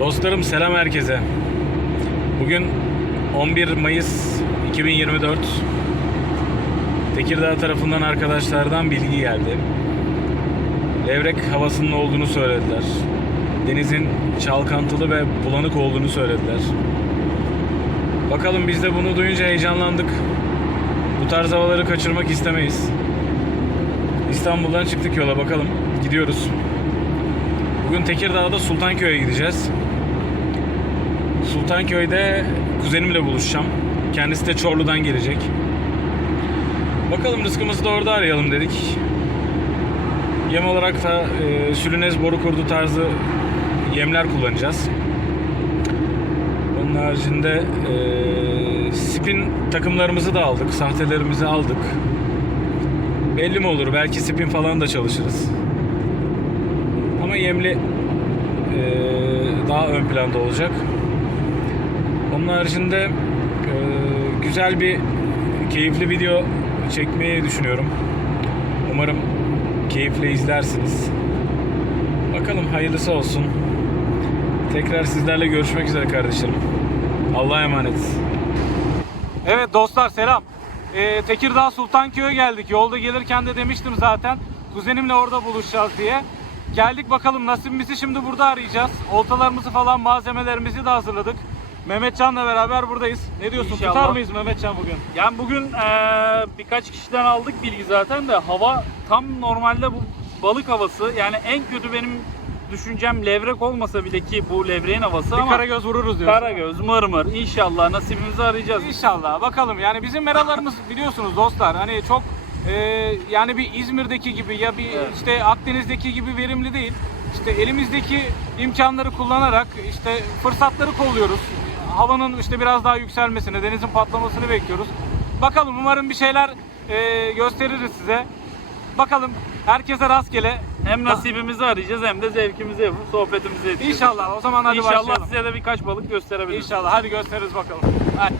Dostlarım selam herkese. Bugün 11 Mayıs 2024. Tekirdağ tarafından arkadaşlardan bilgi geldi. Levrek havasının olduğunu söylediler. Denizin çalkantılı ve bulanık olduğunu söylediler. Bakalım biz de bunu duyunca heyecanlandık. Bu tarz havaları kaçırmak istemeyiz. İstanbul'dan çıktık yola bakalım. Gidiyoruz. Bugün Tekirdağ'da Sultanköy'e gideceğiz. Sultanköy'de kuzenimle buluşacağım. Kendisi de Çorlu'dan gelecek. Bakalım rızkımızı da orada arayalım dedik. Yem olarak da e, sülünez boru kurdu tarzı yemler kullanacağız. Onun haricinde e, spin takımlarımızı da aldık. Sahtelerimizi aldık. Belli mi olur? Belki spin falan da çalışırız. Ama yemli e, daha ön planda olacak. Haricinde e, güzel bir keyifli video çekmeyi düşünüyorum. Umarım keyifle izlersiniz. Bakalım hayırlısı olsun. Tekrar sizlerle görüşmek üzere kardeşlerim. Allah'a emanet. Evet dostlar selam. Ee, Tekirdağ Sultanköy'e geldik. Yolda gelirken de demiştim zaten. Kuzenimle orada buluşacağız diye. Geldik bakalım nasibimizi şimdi burada arayacağız. Oltalarımızı falan malzemelerimizi de hazırladık. Mehmetcan'la beraber buradayız. Ne diyorsun? İnşallah. Tutar mıyız Mehmetcan bugün? Yani bugün eee, birkaç kişiden aldık bilgi zaten de hava tam normalde bu balık havası. Yani en kötü benim düşüncem levrek olmasa bile ki bu levreğin havası Bir ama karagöz vururuz diyorsun. karagöz, mırmır inşallah nasibimizi arayacağız. İnşallah bakalım yani bizim meralarımız biliyorsunuz dostlar hani çok e, yani bir İzmir'deki gibi ya bir Evet. işte Akdeniz'deki gibi verimli değil. İşte elimizdeki imkanları kullanarak işte fırsatları kolluyoruz. Havanın işte biraz daha yükselmesini, denizin patlamasını bekliyoruz. Bakalım umarım bir şeyler e, gösteririz size. Bakalım herkese rastgele. Hem nasibimizi arayacağız hem de zevkimizi yapıp sohbetimizi edeceğiz. İnşallah o zaman hadi İnşallah başlayalım. size de birkaç balık gösterebiliriz. İnşallah hadi gösteririz bakalım. Hadi.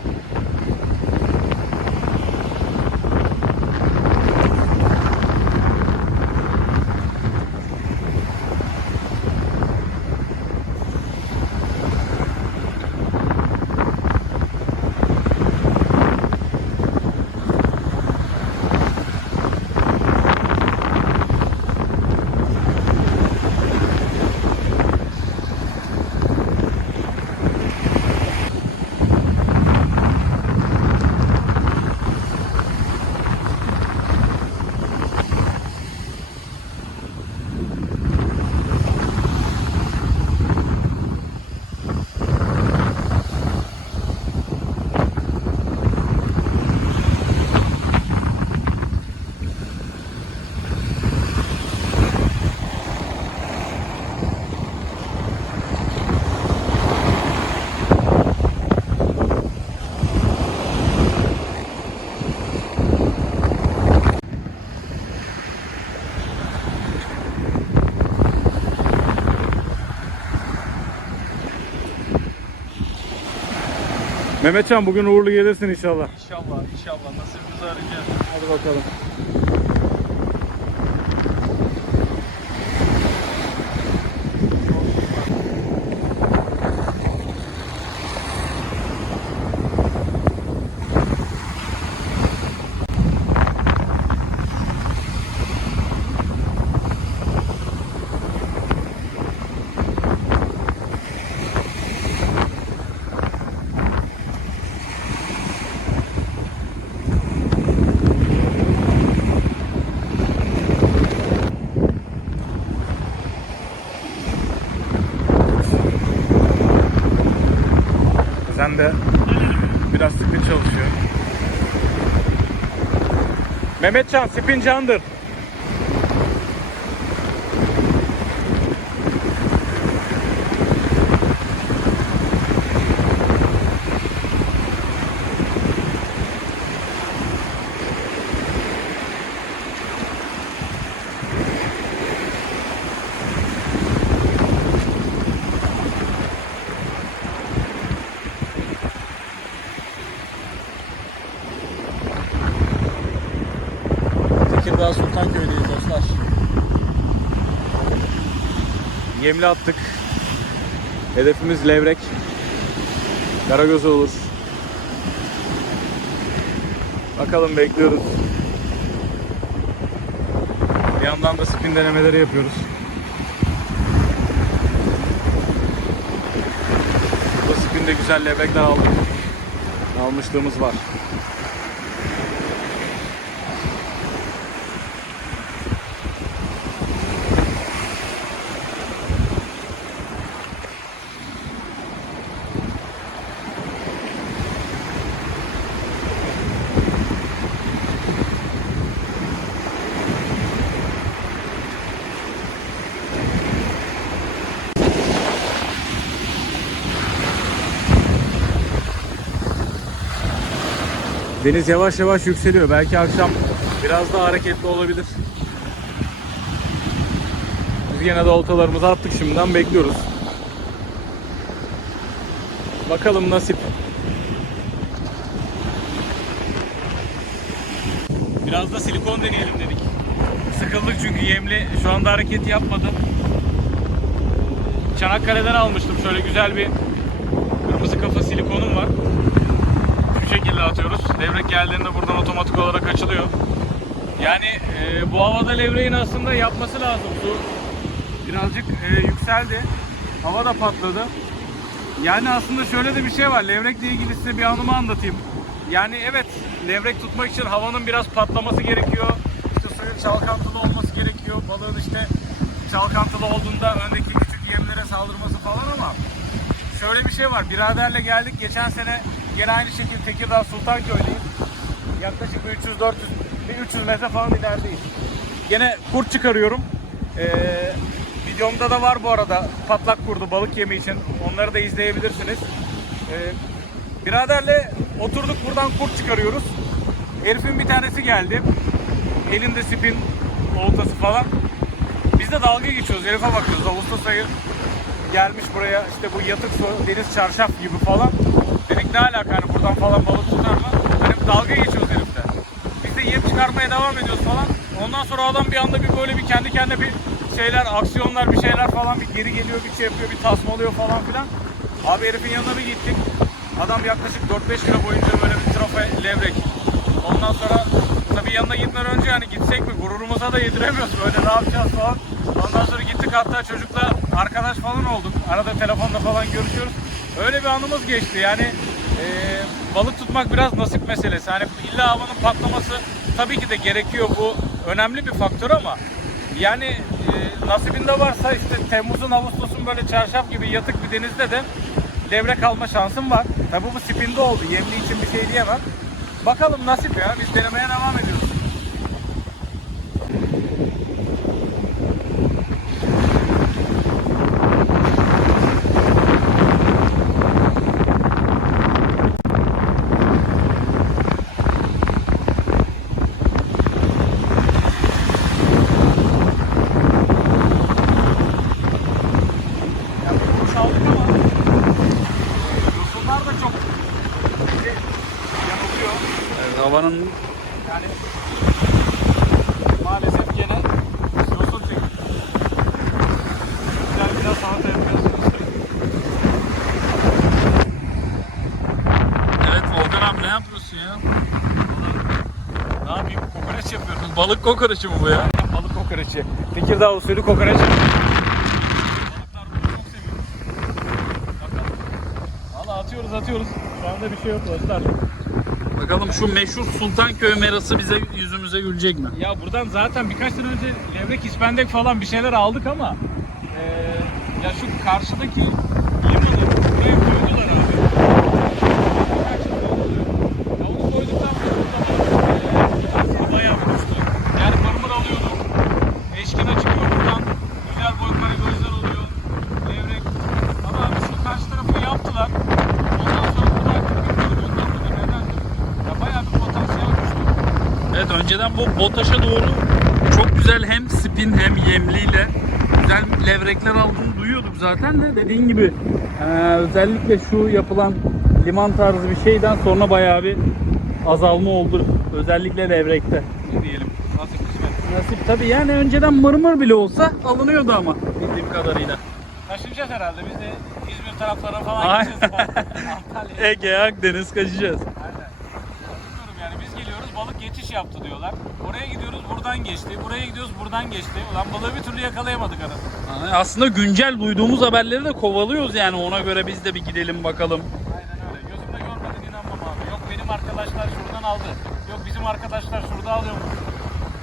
Mehmetcan bugün uğurlu gelirsin inşallah. İnşallah, inşallah nasibimizi arayacağız. Hadi bakalım. Sen de biraz spin çalışıyor. Mehmetcan spin candır. Tekirdağ Sultanköy'deyiz dostlar. Yemli attık. Hedefimiz levrek. Karagöz olur. Bakalım bekliyoruz. Bir yandan da spin denemeleri yapıyoruz. Bu spinde güzel levrekler aldık. Almışlığımız var. Deniz yavaş yavaş yükseliyor. Belki akşam biraz daha hareketli olabilir. Biz yine de oltalarımızı attık şimdiden bekliyoruz. Bakalım nasip. Biraz da silikon deneyelim dedik. Sıkıldık çünkü yemli şu anda hareket yapmadı. Çanakkale'den almıştım şöyle güzel bir kırmızı kafa silikonum var. Şekilde atıyoruz. Levrek geldiğinde buradan otomatik olarak açılıyor. Yani e, bu havada levreğin aslında yapması lazım. Su birazcık e, yükseldi. Hava da patladı. Yani aslında şöyle de bir şey var. Levrekle ilgili size bir anımı anlatayım. Yani evet levrek tutmak için havanın biraz patlaması gerekiyor. İşte suyun çalkantılı olması gerekiyor. Balığın işte çalkantılı olduğunda öndeki küçük yemlere saldırması falan ama şöyle bir şey var. Biraderle geldik. Geçen sene gene aynı şekilde Tekirdağ Sultanköy'deyiz. Yaklaşık bir 300-400 bir 300 metre falan ilerideyiz. Gene kurt çıkarıyorum. Ee, videomda da var bu arada patlak kurdu balık yemi için. Onları da izleyebilirsiniz. Ee, biraderle oturduk buradan kurt çıkarıyoruz. Herifin bir tanesi geldi. Elinde spin oltası falan. Biz de dalga geçiyoruz. Herife bakıyoruz. Ağustos ayı gelmiş buraya işte bu yatık su, deniz çarşaf gibi falan. Dedik ne alaka hani buradan falan balık tutar mı? Hani dalga geçiyoruz herifle. Biz de yem çıkarmaya devam ediyoruz falan. Ondan sonra adam bir anda bir böyle bir kendi kendine bir şeyler, aksiyonlar, bir şeyler falan bir geri geliyor, bir şey yapıyor, bir tasmalıyor falan filan. Abi herifin yanına bir gittik. Adam yaklaşık 4-5 kilo boyunca böyle bir trofe levrek. Ondan sonra tabii yanına gitmeden önce hani gitsek mi gururumuza da yediremiyoruz böyle ne yapacağız falan. Ondan sonra gittik hatta çocukla arkadaş falan olduk. Arada telefonda falan görüşüyoruz. Öyle bir anımız geçti yani e, balık tutmak biraz nasip meselesi. Hani illa havanın patlaması tabii ki de gerekiyor bu önemli bir faktör ama yani e, nasibinde varsa işte Temmuz'un Ağustos'un böyle çarşaf gibi yatık bir denizde de levrek alma şansım var. Tabii bu spinde oldu. Yemli için bir şey diyemem. Bakalım nasip ya. Biz denemeye devam ediyoruz. Ya bir kuş aldık ama yosunlar da çok bizi yanılıyor. havanın Yani maalesef gene yosun çekiyor. Güzel biraz salata yapıyorsunuz. Evet Volkan abi ne yapıyorsun ya? Ne yapayım? Kokoreç yapıyorum. Balık kokoreçi mi bu ya? Balık kokoreçi. Tekirdağ usulü kokoreç. Valla atıyoruz atıyoruz. Şu anda bir şey yok dostlar. Bakalım şu meşhur Sultanköy merası bize yüzümüze gülecek mi? Ya buradan zaten birkaç sene önce levrek ispendek falan bir şeyler aldık ama eee, ya şu karşıdaki limanı buraya koydular abi. Kaç yıl oldu? Ya onu koyduktan sonra o zaman eee, bayağı bir düştü. Yani mırmır alıyordum. Eşkine çıkıyor buradan. Güzel boy karagözler oluyor. Levrek. Ama abi şu karşı tarafı yaptılar. Ondan sonra bu da artık bilmiyorum ondan mıdır nedendir. Ya bayağı bir potansiyel düştü. Evet önceden bu BOTAŞ'a doğru çok güzel hem spin hem yemliyle güzel levrekler aldığını duyuyorduk zaten de dediğin gibi eee, özellikle şu yapılan liman tarzı bir şeyden sonra bayağı bir azalma oldu. Özellikle levrekte. Ne diyelim? Nasip kısmet. Nasip tabii yani önceden mırmır bile olsa alınıyordu ama bildiğim kadarıyla. Taşınacağız herhalde. Biz de İzmir taraflarına falan Ay. gideceğiz. Antalya. Ege, Akdeniz kaçacağız. Aynen. Bilmiyorum yani biz geliyoruz geçiş yaptı diyorlar. Oraya gidiyoruz buradan geçti. Buraya gidiyoruz buradan geçti. Ulan balığı bir türlü yakalayamadık arasında. Aslında güncel duyduğumuz haberleri de kovalıyoruz yani ona göre biz de bir gidelim bakalım. Aynen öyle. Gözümde görmeden inanmam abi. Yok benim arkadaşlar şuradan aldı. Yok bizim arkadaşlar şurada alıyormuş.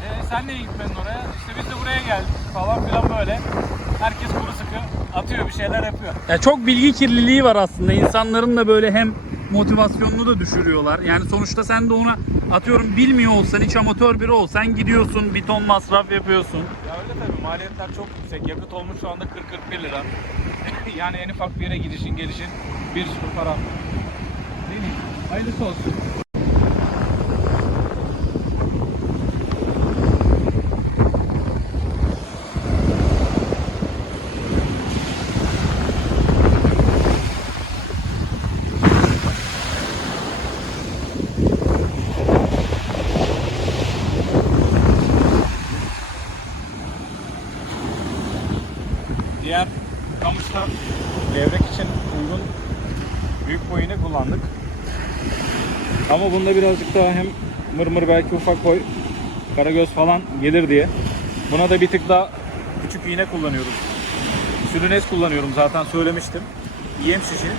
E, sen niye gitmedin oraya? İşte biz de buraya geldik falan filan böyle. Herkes kuru sıkı atıyor bir şeyler yapıyor. Ya çok bilgi kirliliği var aslında. İnsanların da böyle hem motivasyonunu da düşürüyorlar. Yani sonuçta sen de ona atıyorum bilmiyor olsan hiç amatör biri olsan gidiyorsun bir ton masraf yapıyorsun. Ya öyle tabii maliyetler çok yüksek. Yakıt olmuş şu anda 40-41 lira. yani en ufak bir yere gidişin gelişin bir sürü para. Ne diyeyim? Hayırlısı olsun. Levrek için uygun büyük boy iğne kullandık. Ama bunda birazcık daha hem mırmır belki ufak boy karagöz falan gelir diye. Buna da bir tık daha küçük iğne kullanıyoruz. Sülünes kullanıyorum zaten söylemiştim. Yem şişi.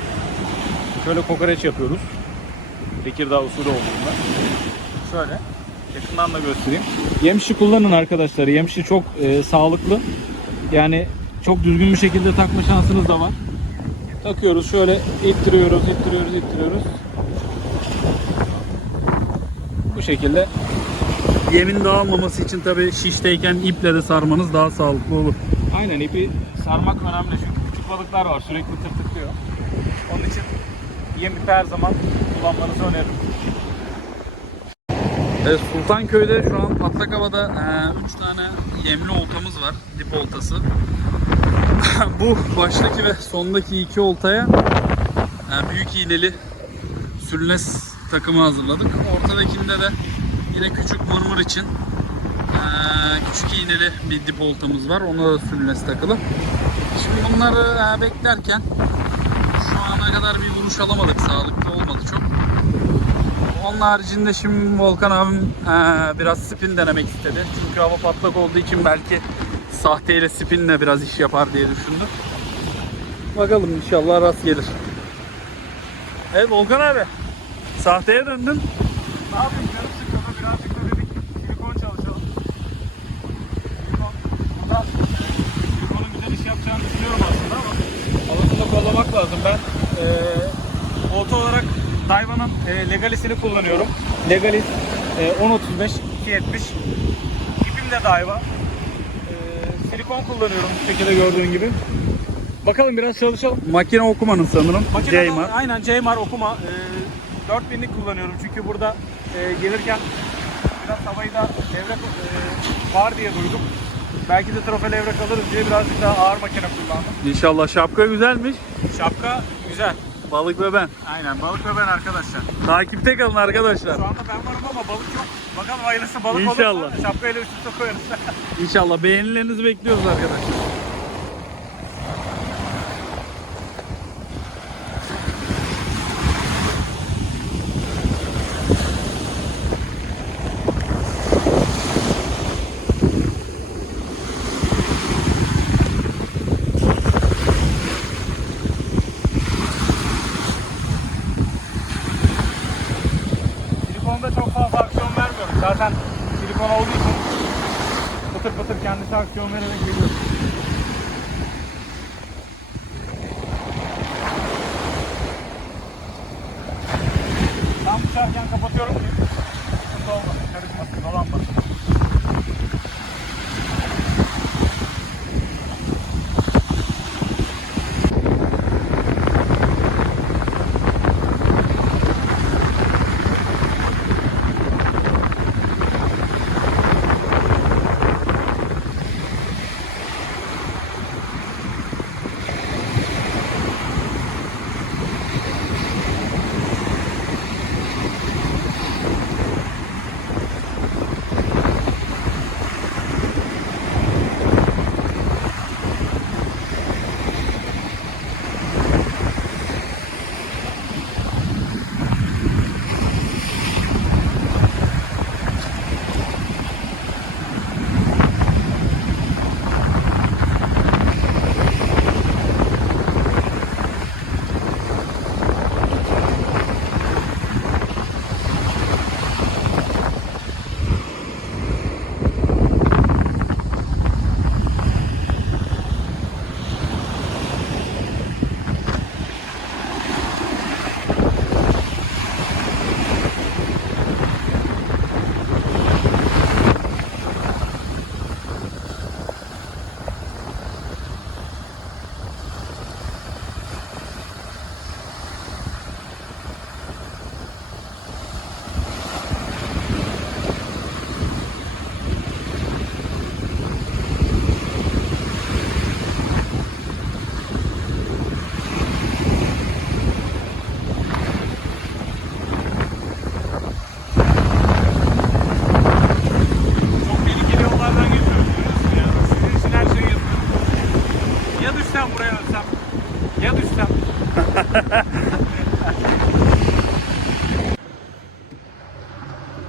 Şöyle kokoreç yapıyoruz. Tekirdağ usulü olduğunda. Şöyle yakından da göstereyim. Yem şişi kullanın arkadaşlar. Yem şişi çok e, sağlıklı. Yani çok düzgün bir şekilde takma şansınız da var. Takıyoruz şöyle ittiriyoruz, ittiriyoruz, ittiriyoruz. Bu şekilde Yemin dağılmaması için tabii şişteyken iple de sarmanız daha sağlıklı olur. aynen ipi sarmak önemli çünkü küçük balıklar var sürekli tırtıklıyor. Onun için yem ipi her zaman kullanmanızı öneririm. Evet, Sultanköy'de şu an patlak havada 3 tane yemli oltamız var. Dip oltası. Bu baştaki ve sondaki iki oltaya e, büyük iğneli sülnes takımı hazırladık. Ortadakinde de yine küçük mırmır için e, küçük iğneli bir dip oltamız var. Ona da sülnes takılı. Şimdi bunları e, beklerken şu ana kadar bir vuruş alamadık. Sağlıklı olmadı çok. Onun haricinde şimdi Volkan abim biraz spin denemek istedi. Çünkü hava patlak olduğu için belki sahteyle spinle biraz iş yapar diye düşündü. Bakalım inşallah rast gelir. Evet Volkan abi. Sahteye döndün. Ne yapayım canım sıkıldı birazcık da dedik silikon çalışalım. Silikon burada silikonun güzel iş yapacağını düşünüyorum aslında ama alanını da kollamak lazım. Ben eee olta olarak Daiwa'nın eee, Legalis'ini kullanıyorum. Legalis eee, 1035 270 İpim de Daiwa. Silikon kullanıyorum bu şekilde gördüğün gibi. Bakalım biraz çalışalım. Makine okumanın sanırım. Jaymar. Aynen Jaymar okuma. Ee, 4000'lik kullanıyorum çünkü burada e, gelirken biraz havayı da levrek e, var diye duydum. Belki de trofe levrek alırız diye birazcık daha ağır makine kullandım. İnşallah şapka güzelmiş. Şapka güzel. Balık ve ben. Aynen balık ve ben arkadaşlar. Takipte kalın arkadaşlar. Şu anda ben varım ama balık yok. Bakalım hayırlısı balık İnşallah. olursa şapkayla üst üste koyarız. İnşallah beğenilerinizi bekliyoruz arkadaşlar. Silikonda çok fazla aksiyon vermiyorum. Zaten silikon olduğu için pıtır pıtır kendisi aksiyon vererek geliyor.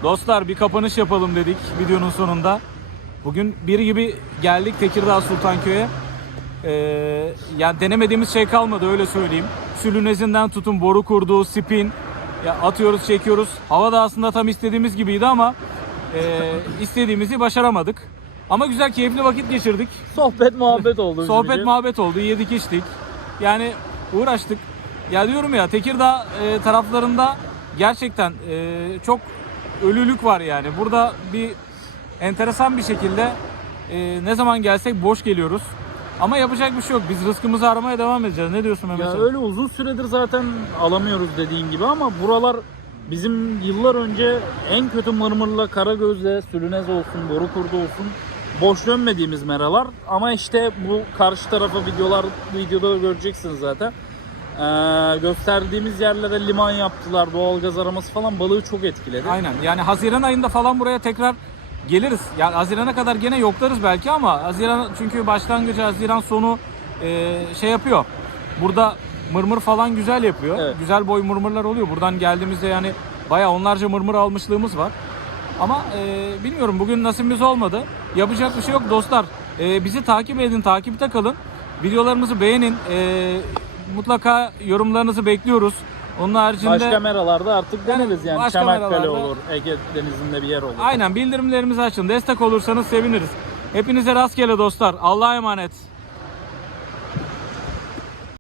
Dostlar bir kapanış yapalım dedik videonun sonunda. Bugün bir gibi geldik Tekirdağ Sultanköy'e. Ee, yani denemediğimiz şey kalmadı öyle söyleyeyim. Sülünezinden tutun boru kurdu, spin. Ya atıyoruz, çekiyoruz. Hava da aslında tam istediğimiz gibiydi ama e, istediğimizi başaramadık. Ama güzel, keyifli vakit geçirdik. Sohbet muhabbet oldu. Sohbet için. muhabbet oldu, yedik içtik. Yani uğraştık. Ya diyorum ya Tekirdağ e, taraflarında gerçekten e, çok ölülük var yani. Burada bir enteresan bir şekilde e, ne zaman gelsek boş geliyoruz. Ama yapacak bir şey yok. Biz rızkımızı aramaya devam edeceğiz. Ne diyorsun Mehmet? Ya öyle uzun süredir zaten alamıyoruz dediğin gibi ama buralar bizim yıllar önce en kötü mırmırla Karagöz'le, Sülünez olsun, Borukurdu olsun boş dönmediğimiz meralar ama işte bu karşı tarafa videolar videoda göreceksiniz zaten. Ee, gösterdiğimiz yerlere liman yaptılar, doğalgaz araması falan balığı çok etkiledi. Aynen. Yani Haziran ayında falan buraya tekrar geliriz. Yani Haziran'a kadar gene yoklarız belki ama Haziran çünkü başlangıcı Haziran sonu e, şey yapıyor. Burada mırmır falan güzel yapıyor. Evet. Güzel boy mırmırlar oluyor. Buradan geldiğimizde yani bayağı onlarca mırmır almışlığımız var. Ama e, bilmiyorum bugün nasibimiz olmadı. Yapacak bir şey yok dostlar. E, bizi takip edin, takipte kalın. Videolarımızı beğenin. E, mutlaka yorumlarınızı bekliyoruz. Onun haricinde... Başka meralarda artık deneriz yani. Başka Çanakkale olur, Ege Denizi'nde bir yer olur. Aynen bildirimlerimizi açın. Destek olursanız seviniriz. Hepinize rastgele dostlar. Allah'a emanet.